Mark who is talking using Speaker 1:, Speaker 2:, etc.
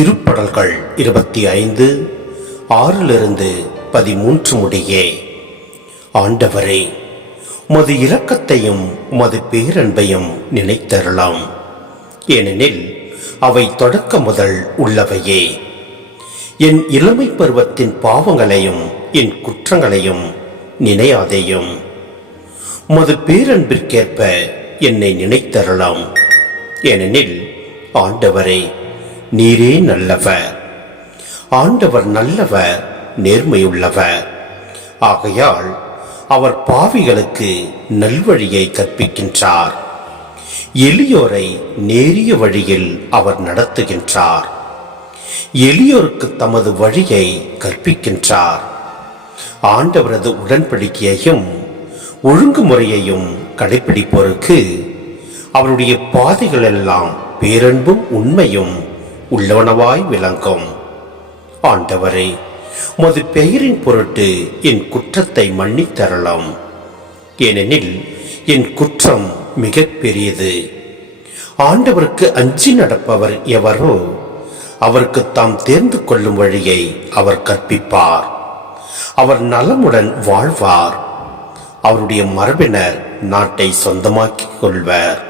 Speaker 1: திருப்படல்கள் இருபத்தி ஐந்து ஆறிலிருந்து பதிமூன்று முடியே. ஆண்டவரே உமது இரக்கத்தையும் உமது பேரன்பையும் நினைத்தரலாம் ஏனெனில் அவை தொடக்க முதல் உள்ளவையே. என் இளமை பருவத்தின் பாவங்களையும் என் குற்றங்களையும் நினையாதேயும். உமது பேரன்பிற்கேற்ப என்னை நினைத்தரலாம் ஏனெனில் ஆண்டவரே நீரே நல்லவர். ஆண்டவர் நல்லவர் நேர்மையுள்ளவர். ஆகையால் அவர் பாவிகளுக்கு நல்வழியை கற்பிக்கின்றார். எளியோரை நேரிய வழியில் அவர் நடத்துகின்றார். எளியோருக்கு தமது வழியை கற்பிக்கின்றார். ஆண்டவரது உடன்படிக்கையையும் ஒழுங்குமுறையையும் கடைபிடிப்போருக்கு அவருடைய பாதைகள் எல்லாம் பேரன்பும் உண்மையும் உள்ளவனவாய் விளங்கும். ஆண்டவரே உமது பெயரின் பொருட்டு என் குற்றத்தை மன்னித்தரலாம் ஏனெனில் என் குற்றம் மிக பெரியது. ஆண்டவருக்கு அஞ்சி நடப்பவர் எவரோ அவருக்கு தாம் தேர்ந்து கொள்ளும் வழியை அவர் கற்பிப்பார். அவர் நலமுடன் வாழ்வார். அவருடைய மரபினர் நாட்டை சொந்தமாக்கிக் கொள்வர்.